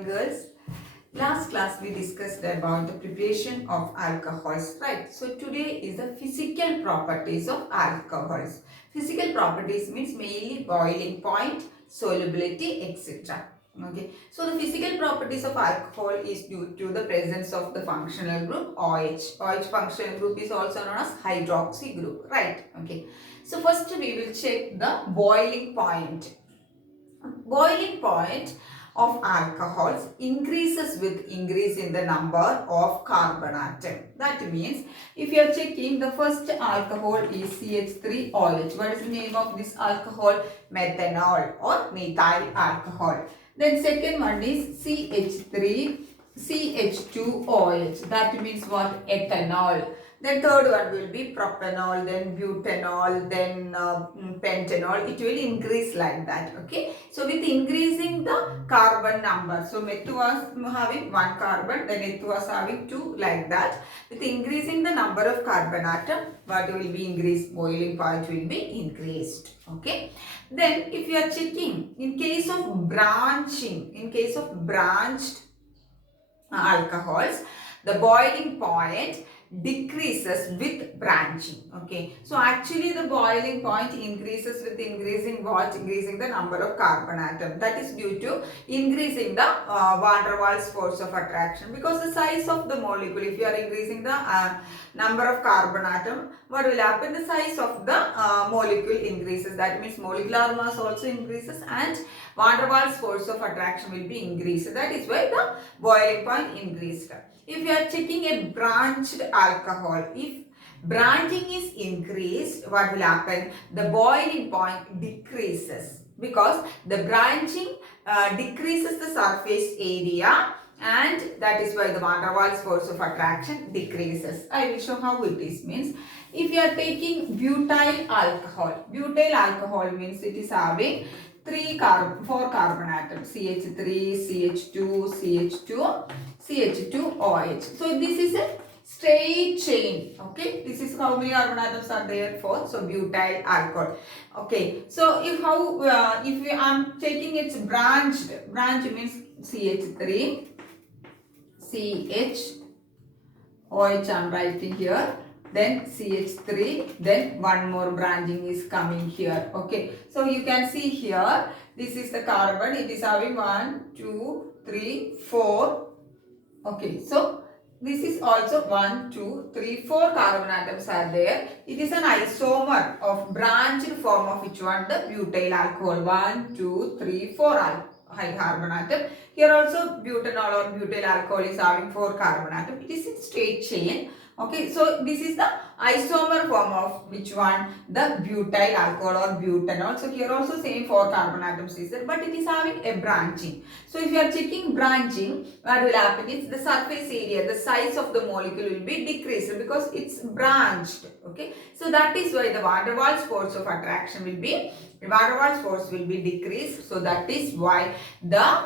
morning, girls. Last class we discussed about the preparation of alcohols, right? So today is the physical properties of alcohols. Physical properties means mainly boiling point, solubility, etc. Okay. So the physical properties of alcohol is due to the presence of the functional group OH. OH functional group is also known as hydroxy group, right? Okay. So first we will check the boiling point. Boiling point of alcohols increases with increase in the number of carbon atom. That means if you are checking, the first alcohol is CH3OH. What is the name of this alcohol? Methanol or methyl alcohol. Then second one is CH3 CH2OH. That means what? Ethanol. Then third one will be propanol, then butanol, then pentanol. It will increase like that. Okay. So with increasing the carbon number, so methyl was having one carbon, then it was having two, like that. With increasing the number of carbon atom, what will be increased? Boiling point will be increased. Okay. Then if you are checking, in case of branched alcohols, the boiling point decreases with branching. Okay, so actually the boiling point increases with increasing what? Increasing the number of carbon atom. That is due to increasing the van der Waals force of attraction, because the size of the molecule, if you are increasing the number of carbon atom, what will happen? The size of the molecule increases. That means molecular mass also increases and van der Waals force of attraction will be increased. That is why the boiling point increased. If you are checking a branched alcohol, if branching is increased, what will happen? The boiling point decreases, because the branching decreases the surface area, and that is why the van der Waals force of attraction decreases. I will show how it is. Means if you are taking butyl alcohol means it is having four carbon atoms, CH3, CH2, CH2, CH2OH. So this is a straight chain. Okay, this is how many carbon atoms are there? 4. So butyl alcohol. Okay, so if I'm taking its branch means CH3, CH, I'm writing here, then CH3, then one more branching is coming here. Okay, so you can see here, this is the carbon, it is having 1, 2, 3, 4. Okay, so this is also 1, 2, 3, 4 carbon atoms are there. It is an isomer of branched form of which one? The butyl alcohol. 1, 2, 3, 4 high carbon atom. Here also butanol or butyl alcohol is having 4 carbon atom. It is in straight chain. Okay, so this is the isomer form of which one? The butyl alcohol or butanol. So here also same 4 carbon atoms is there, but it is having a branching. So if you are checking branching, what will happen is the surface area, the size of the molecule will be decreased because it's branched. Okay, so that is why the van der Waals force of attraction will be, van der Waals force will be decreased. So that is why the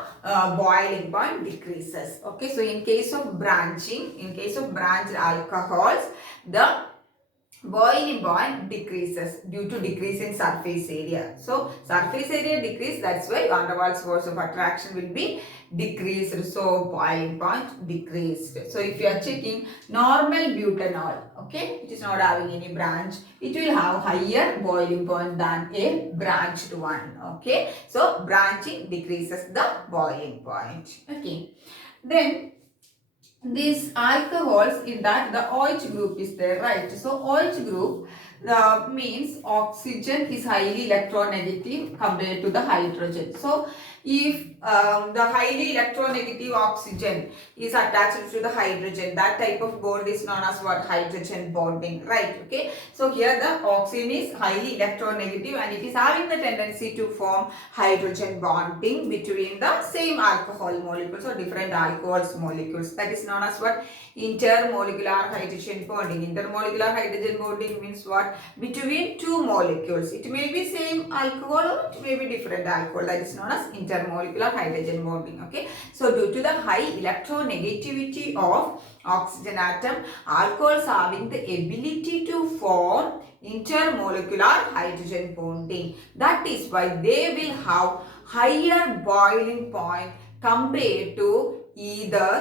boiling point decreases. Okay, so in case of branching, in case of branched alcohols, the boiling point decreases due to decrease in surface area. So surface area decrease, that's why van der Waals force of attraction will be decreased. So boiling point decreased. So if you are checking normal butanol, okay, it is not having any branch, it will have higher boiling point than a branched one. Okay, so branching decreases the boiling point. Okay, then these alcohols, in that the OH group is there, right? So OH group means oxygen is highly electronegative compared to the hydrogen. So if the highly electronegative oxygen is attached to the hydrogen, that type of bond is known as what? Hydrogen bonding, right? Okay, so here the oxygen is highly electronegative and it is having the tendency to form hydrogen bonding between the same alcohol molecules or different alcohols molecules. That is known as what? Intermolecular hydrogen bonding. Intermolecular hydrogen bonding means what? Between two molecules. It may be same alcohol or it may be different alcohol. That is known as intermolecular hydrogen bonding. Okay, so due to the high electronegativity of oxygen atom, alcohols having the ability to form intermolecular hydrogen bonding. That is why they will have higher boiling point compared to either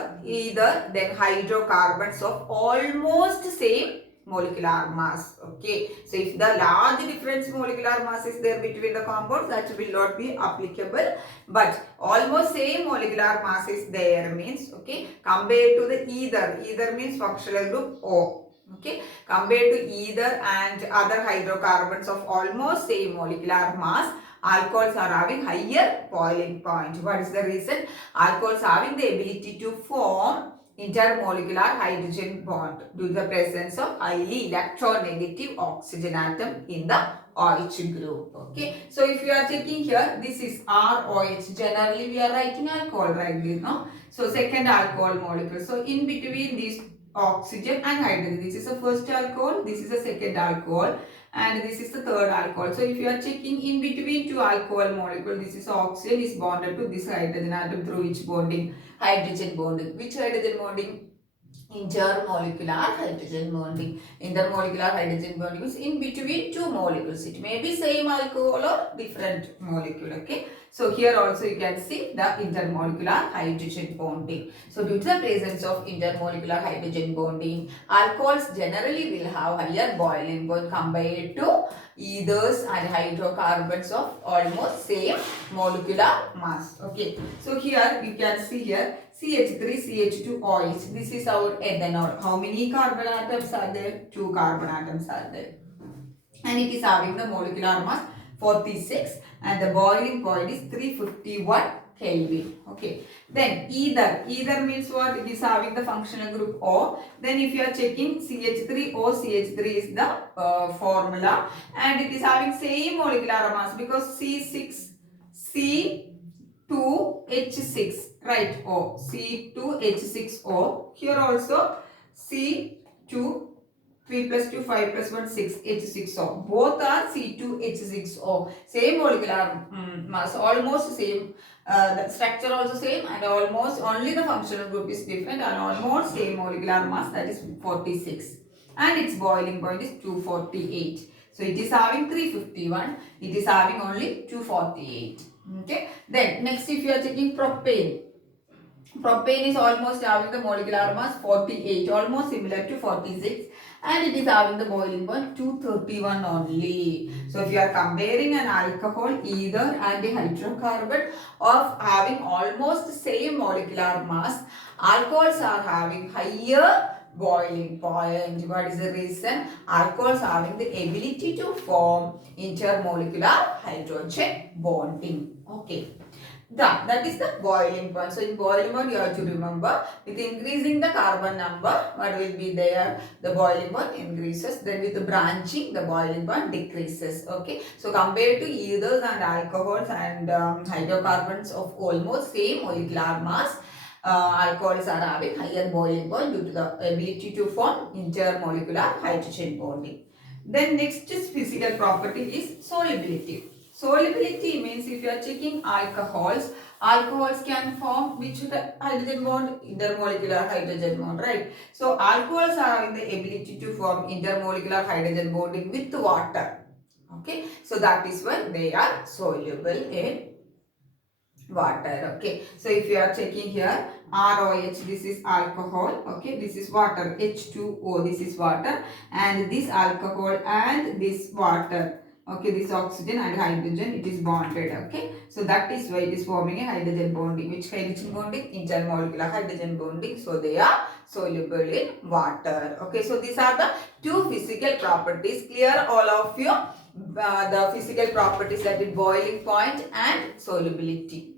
then hydrocarbons of almost same molecular mass. Okay, so if the large difference molecular mass is there between the compounds, that will not be applicable, but almost same molecular mass is there means, okay, compared to the either means functional group O. Okay, compared to either and other hydrocarbons of almost same molecular mass, alcohols are having higher boiling point. What is the reason? Alcohols having the ability to form intermolecular hydrogen bond due to the presence of highly electronegative oxygen atom in the OH group. Okay, so if you are checking here, this is ROH. Generally, we are writing alcohol, right? No? So second alcohol molecule. So in between these oxygen and hydrogen, this is the first alcohol, this is the second alcohol, and this is the third alcohol. So if you are checking in between two alcohol molecule, this is oxygen is bonded to this hydrogen atom through which bonding? Hydrogen bonding. Which hydrogen bonding? Intermolecular hydrogen bonding. Intermolecular hydrogen bonding is in between two molecules. It may be same alcohol or different molecule. Okay. So here also you can see the intermolecular hydrogen bonding. So due to the presence of intermolecular hydrogen bonding, alcohols generally will have higher boiling point compared to ethers and hydrocarbons of almost same molecular mass. Okay. So here you can see here CH3, CH2OH. This is our ethanol. How many carbon atoms are there? 2 carbon atoms are there. And it is having the molecular mass 46 and the boiling point is 351 Kelvin. Okay. Then either means what? It is having the functional group O. Then if you are checking CH3O, CH3 is the formula, and it is having same molecular mass because C6, C2H6, right? O, C2H6O. Here also C2, 3 plus 2, 5 plus 1, 6, H6O. Both are C2H6O. Same molecular mass, almost same. The structure also same, and almost only the functional group is different, and almost same molecular mass, that is 46. And its boiling point is 248. So it is having 351. It is having only 248. Okay. Then next, if you are checking propane. Propane is almost having the molecular mass 48, almost similar to 46, and it is having the boiling point 231 only. So if you are comparing an alcohol, either and a hydrocarbon of having almost same molecular mass, alcohols are having higher boiling point. What is the reason? Alcohols having the ability to form intermolecular hydrogen bonding. Okay. That is the boiling point. So in boiling point you have to remember, with increasing the carbon number, what will be there? The boiling point increases. Then with the branching, the boiling point decreases. Okay. So compared to ethers and alcohols and hydrocarbons of almost same molecular mass, alcohols are having higher boiling point due to the ability to form intermolecular hydrogen bonding. Then next is physical property is solubility. Solubility means if you are checking alcohols, alcohols can form which hydrogen bond? Intermolecular hydrogen bond, right? So alcohols are having the ability to form intermolecular hydrogen bonding with water. Okay, so that is why they are soluble in water. Okay, so if you are checking here, ROH, this is alcohol. Okay, this is water. H2O, this is water, and this alcohol and this water. Okay, this oxygen and hydrogen, it is bonded. Okay, so that is why it is forming a hydrogen bonding. Which hydrogen bonding? Intermolecular hydrogen bonding. So they are soluble in water. Okay, so these are the two physical properties. Clear all of you the physical properties, that is boiling point and solubility.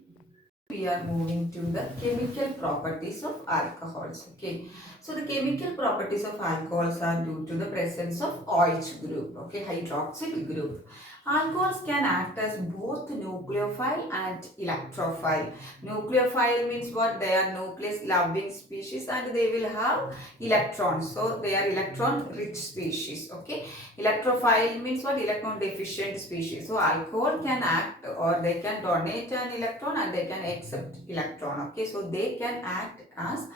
We are moving to the chemical properties of alcohols. Okay, so the chemical properties of alcohols are due to the presence of OH group. Okay, hydroxyl group. Alcohols can act as both nucleophile and electrophile. Nucleophile means what? They are nucleus loving species and they will have electrons. So they are electron rich species. Okay, electrophile means what? Electron deficient species. So alcohol can act, or they can donate an electron and they can accept electron. Okay, so they can act as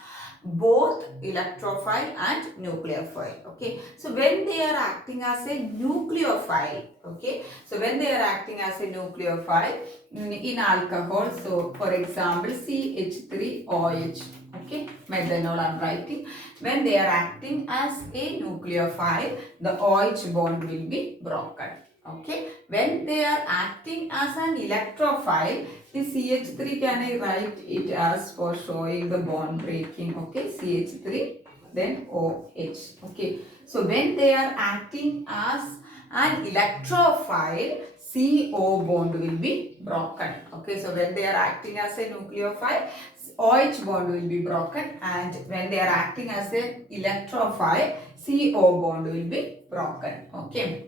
both electrophile and nucleophile. Okay, so when they are acting as a nucleophile, okay, So when they are acting as a nucleophile in alcohol, so for example CH3OH, okay, methanol I'm writing. When they are acting as a nucleophile, the OH bond will be broken. Okay, when they are acting as an electrophile, the CH3, can I write it as for showing the bond breaking? Okay, CH3, then OH. Okay, so when they are acting as an electrophile, CO bond will be broken. Okay, so when they are acting as a nucleophile, OH bond will be broken, and when they are acting as an electrophile, CO bond will be broken. Okay.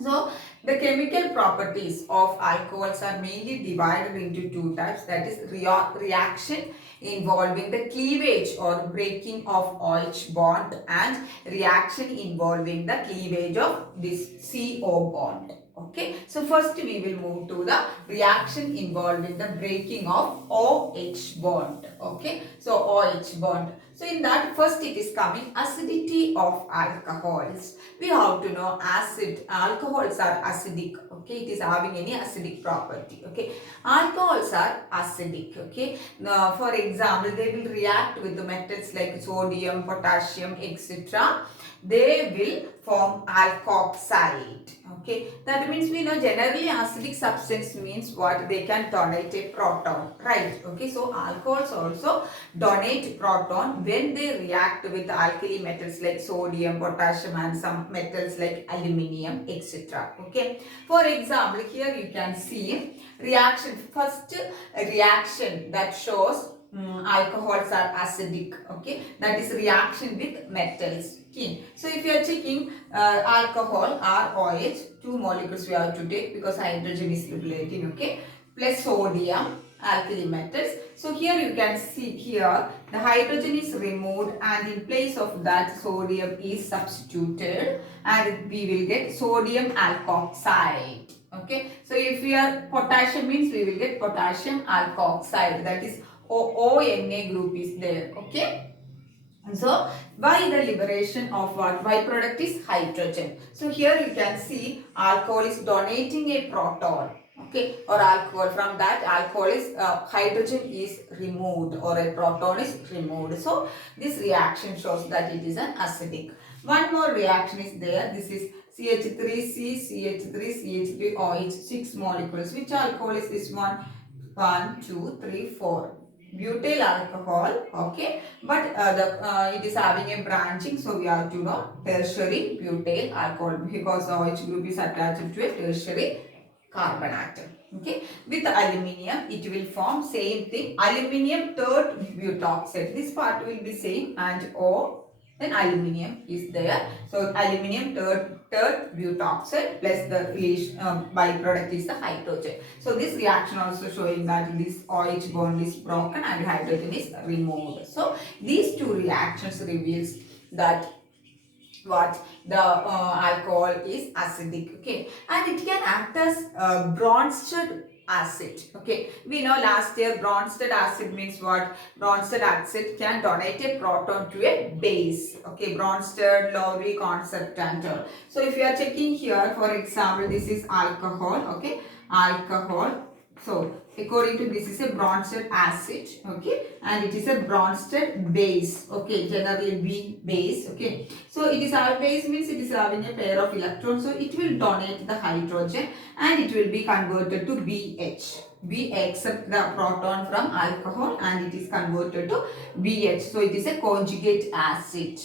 So, the chemical properties of alcohols are mainly divided into two types, that is reaction involving the cleavage or breaking of OH bond and reaction involving the cleavage of this CO bond. Okay, so first we will move to the reaction involving the breaking of OH bond. Okay, so OH bond. So in that, first it is coming acidity of alcohols. We have to know alcohols are acidic. Okay, it is having any acidic property. Okay, alcohols are acidic. Okay, now for example, they will react with the metals like sodium, potassium, etc. They will form alkoxide. Okay, that means we know generally acidic substance means what? They can donate a proton, right? Okay, so alcohols also donate proton when they react with alkali metals like sodium, potassium, and some metals like aluminium, etc. Okay, for example, here you can see reaction. First reaction that shows alcohols are acidic. Okay, that is reaction with metals. Okay, so if you are checking alcohol ROH, two molecules we have to take because hydrogen is liberating. Okay, plus sodium, alkali metals. So here you can see here the hydrogen is removed and in place of that sodium is substituted and we will get sodium alkoxide. Okay, so if we are potassium means we will get potassium alkoxide, that is ONA group is there. Okay. So, by the liberation of what? Byproduct is hydrogen. So, here you can see alcohol is donating a proton. Okay, or alcohol, from that alcohol is hydrogen is removed or a proton is removed. So, this reaction shows that it is an acidic. One more reaction is there. This is CH3C, CH3, CH3OH, 6 molecules. Which alcohol is this one? 1, 2, 3, 4. Butyl alcohol. Okay, but it is having a branching, so we have to know tertiary butyl alcohol because OH group is attached to a tertiary carbon atom. Okay, with aluminium it will form same thing, aluminium third butoxide. This part will be same, and O, then aluminium is there. So aluminium third butoxide plus the byproduct is the hydrogen. So this reaction also showing that this OH bond is broken and hydrogen is removed. So these two reactions reveals that what the alcohol is acidic. Okay, and it can act as Bronsted acid. Okay, we know last year Bronsted acid means what? Bronsted acid can donate a proton to a base. Okay, Bronsted, Lowry concept and all. So if you are checking here, for example, this is alcohol. Okay, alcohol. So according to this is a Bronsted acid. Okay, and it is a Bronsted base. Okay, generally B base. Okay, so it is our base means it is having a pair of electrons, so it will donate the hydrogen and it will be converted to BH. B accept the proton from alcohol and it is converted to BH. So it is a conjugate acid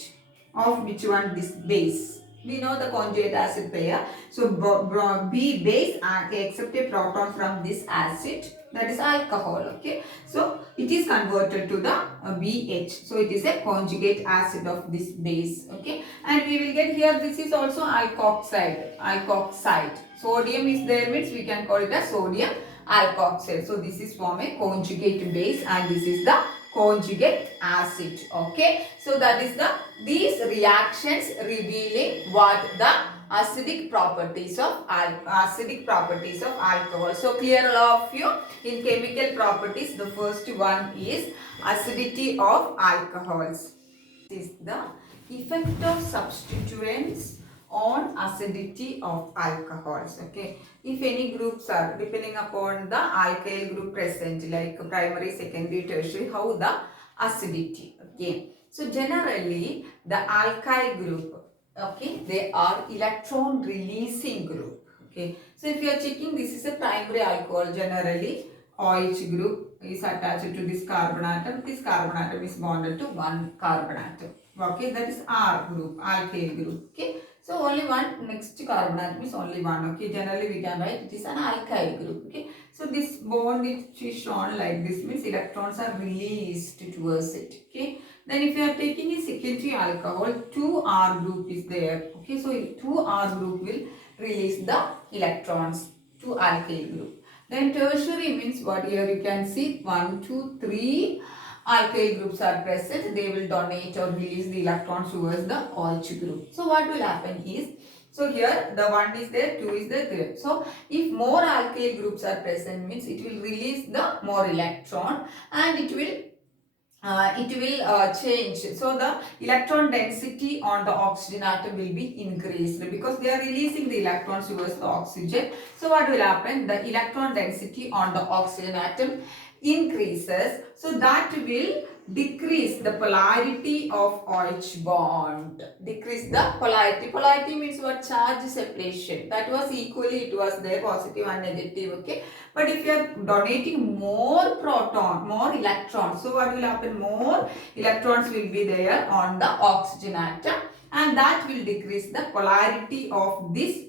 of which one? This base. We know the conjugate acid pair. So B base and accept a proton from this acid, that is alcohol. Okay, so it is converted to the BH. So it is a conjugate acid of this base. Okay, and we will get here, this is also alkoxide. Alkoxide. Sodium is there means we can call it as sodium alkoxide. So this is from a conjugate base and this is the conjugate acid. Okay, so that is the these reactions revealing what the acidic properties of alcohol. So clear all of you. In chemical properties, the first one is acidity of alcohols. This is the effect of substituents on acidity of alcohols. Okay, if any groups are depending upon the alkyl group present, like primary, secondary, tertiary, how the acidity. Okay, so generally the alkyl group, okay, they are electron releasing group. Okay, so if you are checking, this is a primary alcohol. Generally OH group is attached to this carbon atom. This carbon atom is bonded to one carbon atom. Okay, that is R group, alkyl group. Okay, so only one next carbon atom is only one. Okay, generally we can write it is an alkyl group. Okay, so this bond which is shown like this means electrons are released towards it. Okay, then if you are taking a secondary alcohol, 2R group is there. Okay, so 2R group will release the electrons to alkyl group. Then tertiary means what? Here you can see 1, 2, 3 alkyl groups are present. They will donate or release the electrons towards the OH group. So what will happen is, so here the 1 is there, 2 is there, 3. So if more alkyl groups are present means it will release the more electron and it will change. So the electron density on the oxygen atom will be increased because they are releasing the electrons towards the oxygen. So what will happen? The electron density on the oxygen atom increases. So that will decrease the polarity of OH bond. Decrease the polarity. Polarity means what? Charge separation. That was equally, it was there, positive and negative. Okay. But if you are donating more proton, more electrons, so what will happen? More electrons will be there on the oxygen atom and that will decrease the polarity of this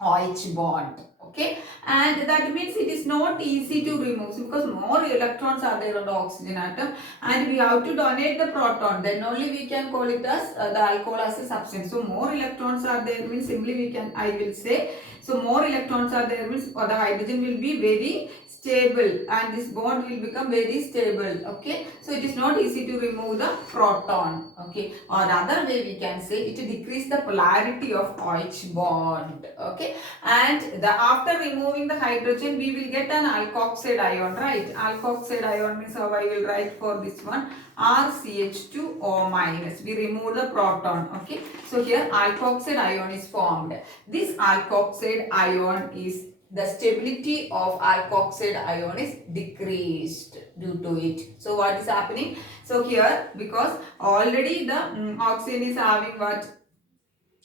OH bond. Okay, and that means it is not easy to remove because more electrons are there on the oxygen atom and we have to donate the proton, then only we can call it as the alcohol as a substance. So more electrons are there means simply we can, I will say, so more electrons are there means the hydrogen will be very stable and this bond will become very stable. Okay, so it is not easy to remove the proton. Okay, or other way we can say it decrease the polarity of OH bond. Okay, and after removing the hydrogen we will get an alkoxide ion, right? Alkoxide ion means how I will write for this one, RCH2O minus. We remove the proton. Okay, so here alkoxide ion is formed. This alkoxide ion is, the stability of alkoxide ion is decreased due to it. So what is happening? So here, because already the oxygen is having what?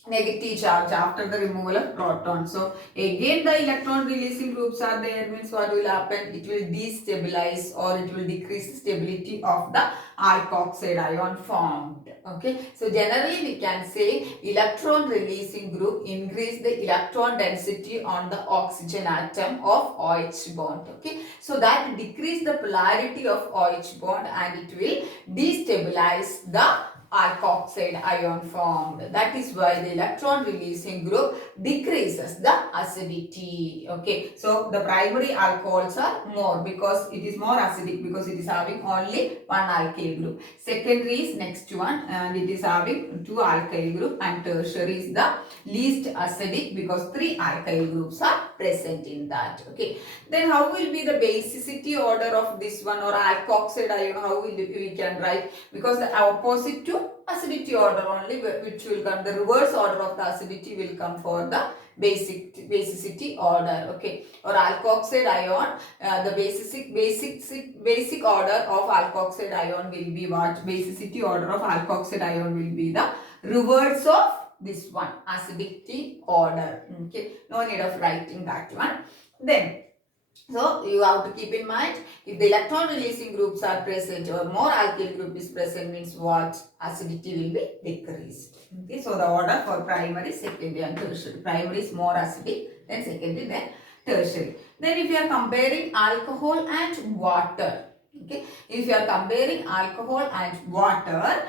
Negative charge after the removal of proton. So again the electron releasing groups are there means what will happen? It will destabilize or it will decrease the stability of the alkoxide ion formed. Okay, so generally we can say electron releasing group increase the electron density on the oxygen atom of OH bond. Okay, so that decrease the polarity of OH bond and it will destabilize the alkoxide ion formed. That is why the electron releasing group decreases the acidity. Okay, so the primary alcohols are more because it is more acidic because it is having only one alkyl group. Secondary is next one and it is having two alkyl group, and tertiary is the least acidic because three alkyl groups are present in that. Okay, then how will be the basicity order of this one, or alkoxide ion? How will we can write? Because the opposite to acidity order only, which will come, the reverse order of the acidity will come for the basicity order. Okay, or alkoxide ion, the basic order of alkoxide ion will be what? Basicity order of alkoxide ion will be the reverse of this one, acidity order. Okay, no need of writing that one. Then so you have to keep in mind, if the electron releasing groups are present or more alkyl group is present means what? Acidity will be decreased. Okay, so the order for primary, secondary and tertiary. Primary is more acidic, then secondary, then tertiary. Then if you are comparing alcohol and water, okay, if you are comparing alcohol and water,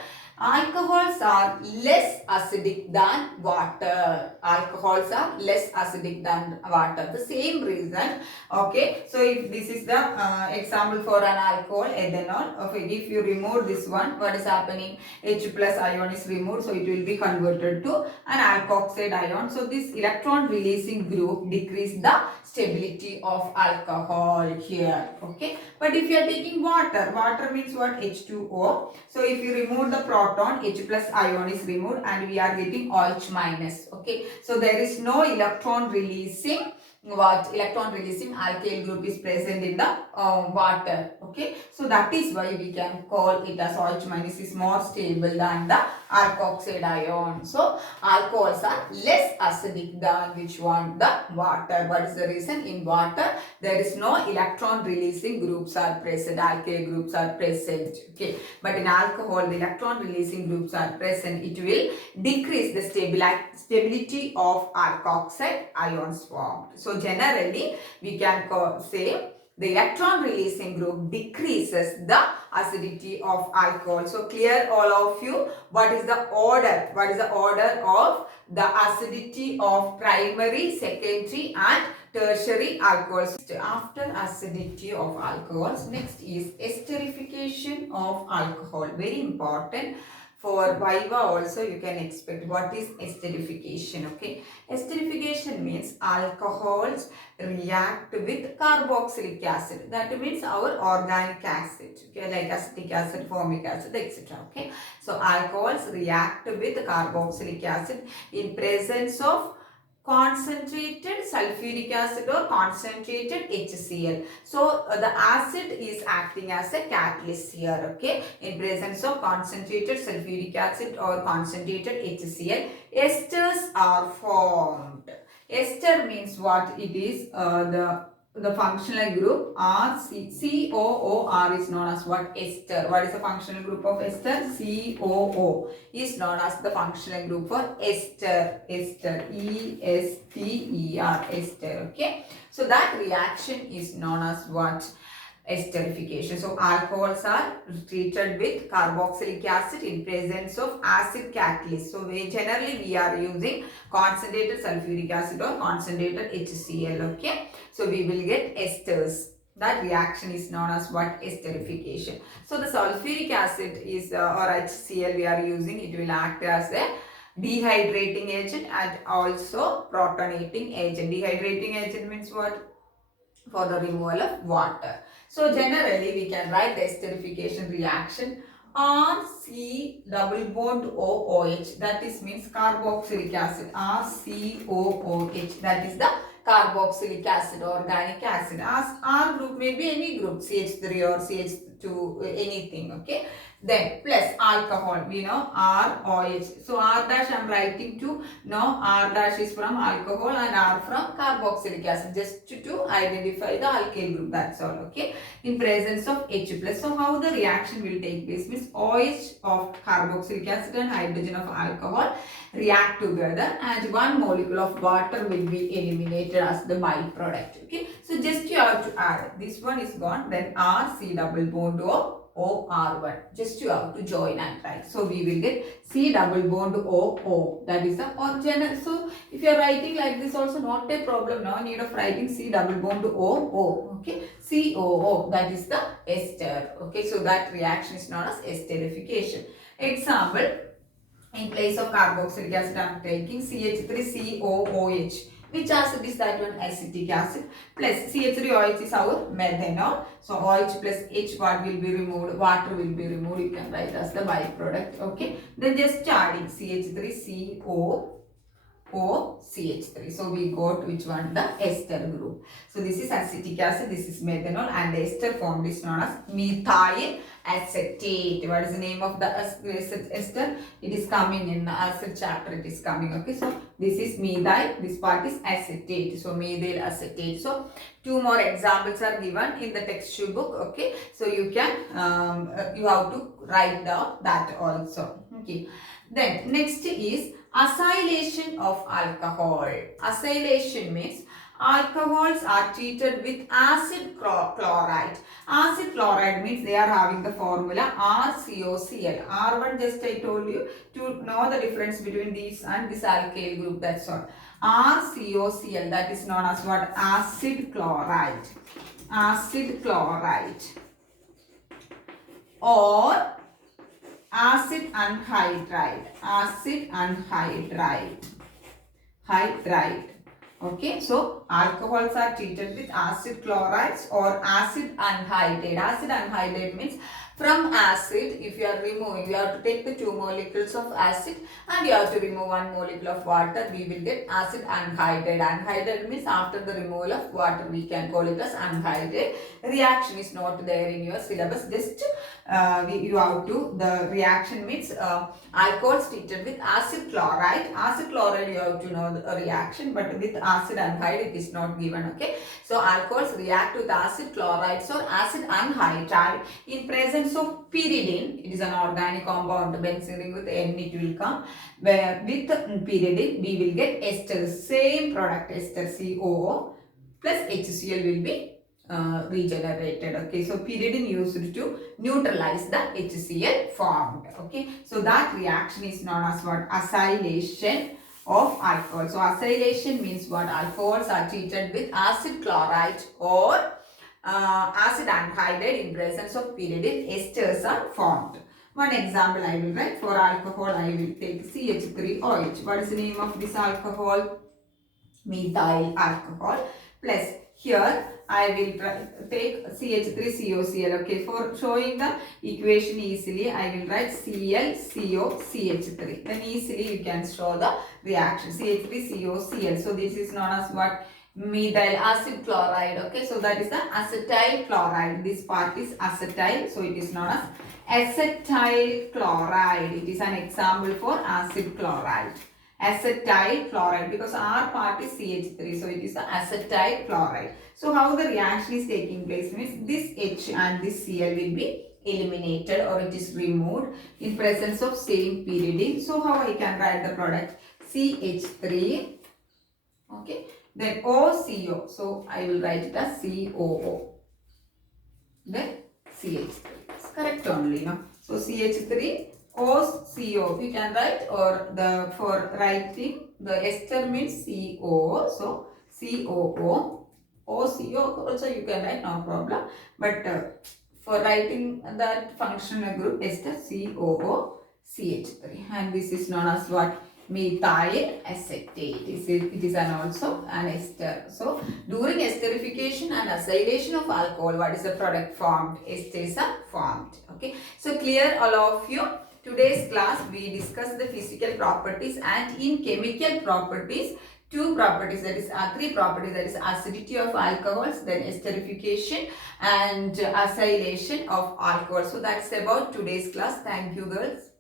alcohols are less acidic than water. Alcohols are less acidic than water. The same reason. Okay. So if this is the example for an alcohol, ethanol. Okay. If you remove this one, what is happening? H plus ion is removed. So it will be converted to an alkoxide ion. So this electron releasing group decrease the stability of alcohol here. Okay. But if you are taking water, water means what? H2O. So if you remove the proton, proton, H plus ion is removed and we are getting OH minus. Okay, so there is no electron releasing alkyl group is present in the water. Okay, so that is why we can call it as OH minus is more stable than the alkoxide ion. So alcohols are less acidic than which one? The water. What is the reason? In water there is no electron releasing groups are present, alkyl groups are present. Okay, but in alcohol the electron releasing groups are present. It will decrease the stability of alkoxide ions formed. So generally we can say the electron releasing group decreases the acidity of alcohol. So clear all of you, what is the order? What is the order of the acidity of primary, secondary and tertiary alcohols? After acidity of alcohols, next is esterification of alcohol. Very important. For Viva also you can expect what is esterification. Okay, esterification means alcohols react with carboxylic acid. That means our organic acid. Okay, like acetic acid, formic acid, etc. Okay, so alcohols react with carboxylic acid in presence of concentrated sulfuric acid or concentrated HCl. So the acid is acting as a catalyst here. Okay, in presence of concentrated sulfuric acid or concentrated HCl, esters are formed. Ester means what? It is the functional group COOR is known as what? Ester. What is the functional group of ester? COO is known as the functional group for ester. Ester. ESTER. Ester. Okay. So that reaction is known as what? Esterification. So alcohols are treated with carboxylic acid in presence of acid catalyst. So generally we are using concentrated sulfuric acid or concentrated HCl. Okay, so we will get esters. That reaction is known as what? Esterification. So the sulfuric acid is or HCl we are using, it will act as a dehydrating agent and also protonating agent. Dehydrating agent means what? For the removal of water. So generally we can write the esterification reaction RC double bond OOH, that is means carboxylic acid. RCOOH, that is the carboxylic acid, organic acid. As R group may be any group, CH3 or CH2, anything. Okay, then plus alcohol, we know ROH. So R dash I am writing to know R dash is from alcohol and R from carboxylic acid, just to identify the alkyl group, that's all. Okay, in presence of H plus. So how the reaction will take place means OH of carboxylic acid and hydrogen of alcohol react together and one molecule of water will be eliminated as the byproduct. Okay, so just you have to add, this one is gone, then R C double bond OR1, just you have to join and write. So we will get C double bond OO, that is the original. So if you are writing like this also not a problem, no need of writing C double bond OO. Okay, COO, that is the ester. Okay, so that reaction is known as esterification. Example, in place of carboxylic acid I am taking CH3COOH. Which acid is that one? Acetic acid. Plus CH3OH is our methanol. So OH plus H, what will be removed? Water will be removed. You can write as the byproduct. Okay. Then just adding CH3CO OCH3. So we got which one? The ester group. So this is acetic acid, this is methanol, and the ester formed is known as methyl acetate. What is the name of the ester? It is coming in the acid chapter, it is coming. Okay, so this is methyl, this part is acetate. So methyl acetate. So two more examples are given in the textbook. Okay, so you can you have to write down that also. Okay, then next is acylation of alcohol. Acylation means alcohols are treated with acid chloride. Acid chloride means they are having the formula RCOCl. R1 just I told you to know the difference between these and this alkyl group, that's all. RCOCl, that is known as what? Acid chloride. Acid chloride. Or acid anhydride. Acid anhydride. Hydride. Okay, so alcohols are treated with acid chlorides or acid anhydride. Acid anhydride means From acid, if you are removing, you have to take the 2 molecules of acid and you have to remove 1 molecule of water. We will get acid anhydride. Anhydride means after the removal of water, we can call it as anhydride. Reaction is not there in your syllabus. Just you have to, the reaction means alcohols treated with acid chloride. Acid chloride you have to know the reaction, but with acid anhydride it is not given. Okay, so alcohols react with acid chlorides or acid anhydride in presence of pyridine. It is an organic compound. Benzene with N it will come. Where with pyridine we will get ester. Same product, ester, COO plus HCl will be regenerated. Okay, so pyridine used to neutralize the HCl formed. Okay, so that reaction is known as what? Acylation of alcohol. So acylation means what? Alcohols are treated with acid chloride or acid anhydride in presence of pyridine. Esters are formed. One example I will write. For alcohol I will take CH3OH. What is the name of this alcohol? Methyl alcohol. Plus here I will take CH3COCl. Okay, for showing the equation easily, I will write ClCOCH3. Then easily you can show the reaction. CH3COCl. So this is known as what? Methyl acid chloride. Okay, so that is the acetyl chloride. This part is acetyl, so it is known as acetyl chloride. It is an example for acid chloride. Acetyl chloride, because our part is CH3, so it is the acetyl chloride. So how the reaction is taking place means this H and this Cl will be eliminated or it is removed in presence of same pyridine. So how I can write the product? CH3, okay, then OCO. So I will write it as COO. Then CH3. It's correct only, no? So CH3 OCO we can write, or the for writing the ester means CO, so COO. OCO also you can write, no problem, but for writing that functional group ester COO CH3, and this is known as what? Methyl acetate. It is an also an ester. So during esterification and acylation of alcohol, what is the product formed? Esters are formed. Okay, so clear all of you. Today's class we discussed the physical properties, and in chemical properties 2 properties, that is 3 properties, that is acidity of alcohols, then esterification and acylation of alcohol. So that's about today's class. Thank you girls.